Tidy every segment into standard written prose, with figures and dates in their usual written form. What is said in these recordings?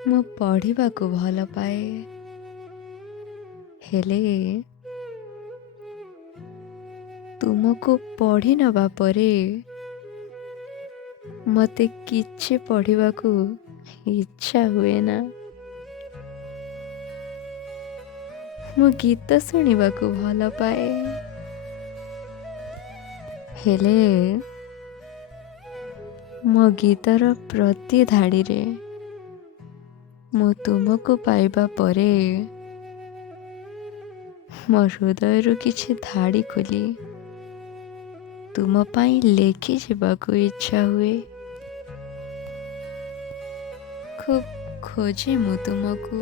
ମୁଁ ପଢ଼ିବାକୁ ଭଲ ପାଏ, ହେଲେ ତୁମକୁ ପଢ଼ି ନେବା ପରେ ମୋତେ କିଛି ପଢ଼ିବାକୁ ଇଚ୍ଛା ହୁଏ ନା। ମୁଁ ଗୀତ ଶୁଣିବାକୁ ଭଲ ପାଏ, ହେଲେ ମୋ ଗୀତର ପ୍ରତି ଧାଡ଼ିରେ ମୁଁ ତୁମକୁ ପାଇବା ପରେ ମୋ ହୃଦୟରୁ କିଛି ଧାଡ଼ି ଖୋଲି ତୁମ ପାଇଁ ଲେଖିଯିବାକୁ ଇଚ୍ଛା ହୁଏ। ଖୁବ୍ ଖୋଜେ ମୁଁ ତୁମକୁ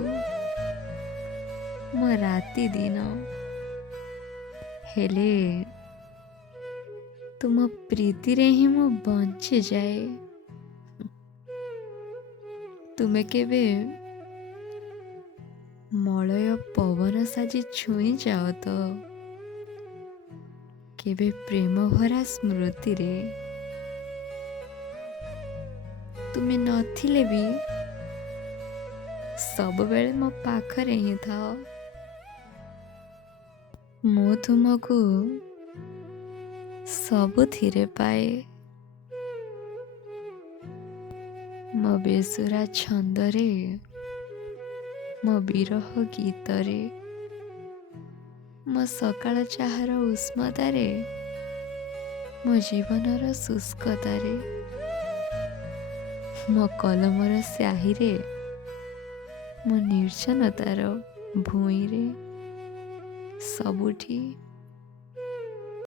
ମୋ ରାତି ଦିନ, ହେଲେ ତୁମ ପ୍ରୀତିରେ ହିଁ ମୁଁ ବଞ୍ଚିଯାଏ। ତୁମେ କେବେ ମଳୟ ପବନ ସାଜି ଛୁଇଁ ଯାଅ ତ, କେବେ ପ୍ରେମ ଭରା ସ୍ମୃତିରେ ତୁମେ ନଥିଲେ ବି ସବୁବେଳେ ମୋ ପାଖରେ ହିଁ ଥାଅ। ମୁଁ ତୁମକୁ ସବୁଥିରେ ପାଏ, ମୋ ବେସୁରା ଛନ୍ଦରେ, ମୋ ବିରହ ଗୀତରେ, ମୋ ସକାଳ ଚାହାର ଉଷ୍ମତାରେ, ମୋ ଜୀବନର ଶୁଷ୍କତାରେ, ମୋ କଲମର ସ୍ୟାହିରେ, ମୋ ନିର୍ଜନତାର ଭୂଇଁରେ, ସବୁଠି